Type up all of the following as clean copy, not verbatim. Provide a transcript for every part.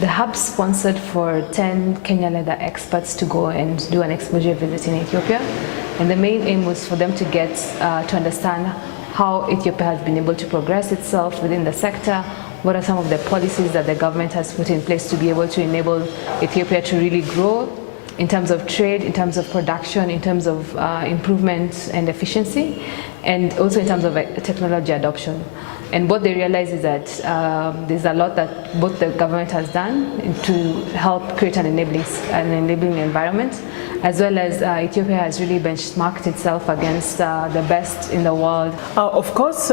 The hub sponsored for 10 Kenya leather experts to go and do an exposure visit in Ethiopia. And the main aim was for them to get to understand how Ethiopia has been able to progress itself within the sector. What are some of the policies that the government has put in place to be able to enable Ethiopia to really grow in terms of trade, in terms of production, in terms of improvement and efficiency, and also in terms of technology adoption. And what they realize is that there's a lot that both the government has done to help create an enabling environment, as well as Ethiopia has really benchmarked itself against the best in the world. Of course,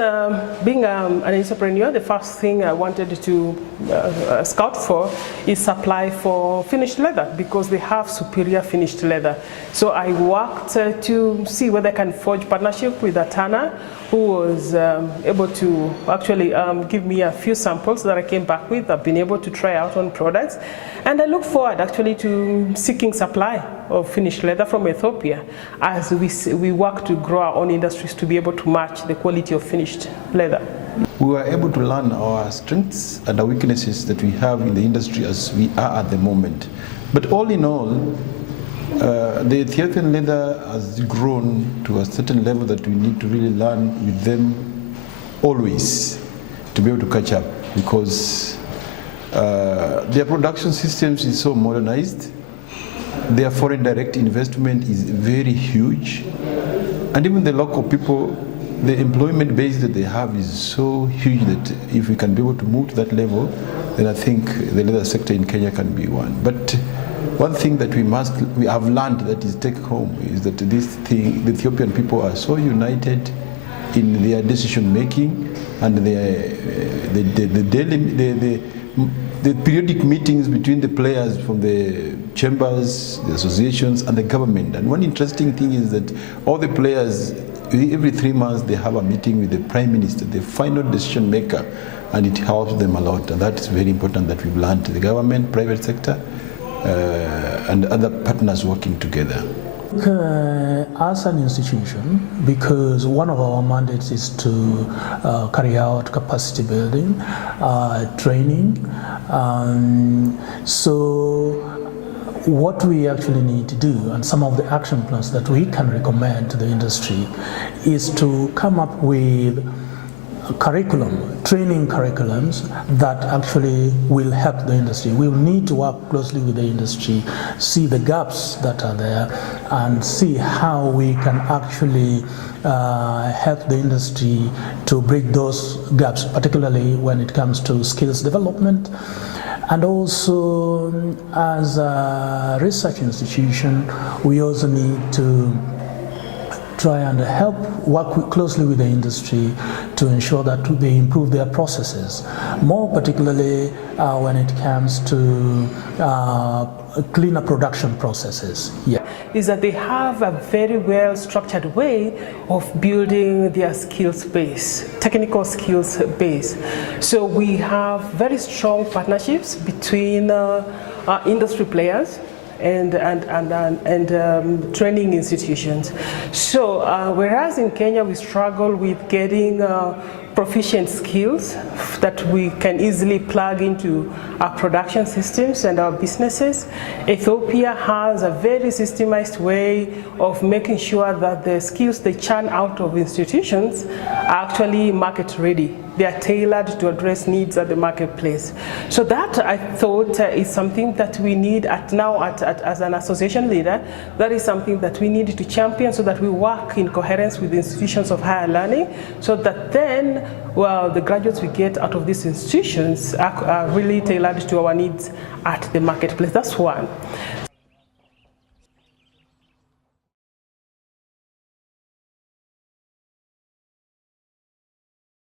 being an entrepreneur, the first thing I wanted to scout for is supply for finished leather, because they have superior finished leather. So I worked to see whether I can forge partnership with a tanner who was able to actually give me a few samples that I came back with. I've been able to try out on products, and I look forward actually to seeking supply of finished leather from Ethiopia as we work to grow our own industries to be able to match the quality of finished leather. We were able to learn our strengths and our weaknesses that we have in the industry as we are at the moment. But all in all, the Ethiopian leather has grown to a certain level that we need to really learn with them always to be able to catch up, because their production systems is so modernized, their foreign direct investment is very huge, and even the local people, the employment base that they have is so huge that if we can be able to move to that level, then I think the leather sector in Kenya can be one. But one thing that we have learned that is take home is that the Ethiopian people are so united in their decision making, and the periodic meetings between the players from the chambers, the associations, and the government. And one interesting thing is that all the players, every 3 months, they have a meeting with the Prime Minister, the final decision maker, and it helps them a lot. And that's very important that we've learned, the government, private sector, and other partners working together. As an institution, because one of our mandates is to carry out capacity building, training, so what we actually need to do, and some of the action plans that we can recommend to the industry, is to come up with training curriculums that actually will help the industry. We will need to work closely with the industry, see the gaps that are there, and see how we can actually help the industry to bridge those gaps, particularly when it comes to skills development. And also, as a research institution, we also need to try and work closely with the industry to ensure that they improve their processes, more particularly when it comes to cleaner production processes. Yeah. Is that they have a very well structured way of building their skills base, technical skills base. So we have very strong partnerships between industry players and training institutions. So whereas in Kenya we struggle with getting proficient skills that we can easily plug into our production systems and our businesses, Ethiopia has a very systemized way of making sure that the skills they churn out of institutions are actually market ready. They are tailored to address needs at the marketplace. So that, I thought, is something that we need as an association leader. That is something that we need to champion, so that we work in coherence with the institutions of higher learning, so that then, well, the graduates we get out of these institutions are really tailored to our needs at the marketplace. That's one.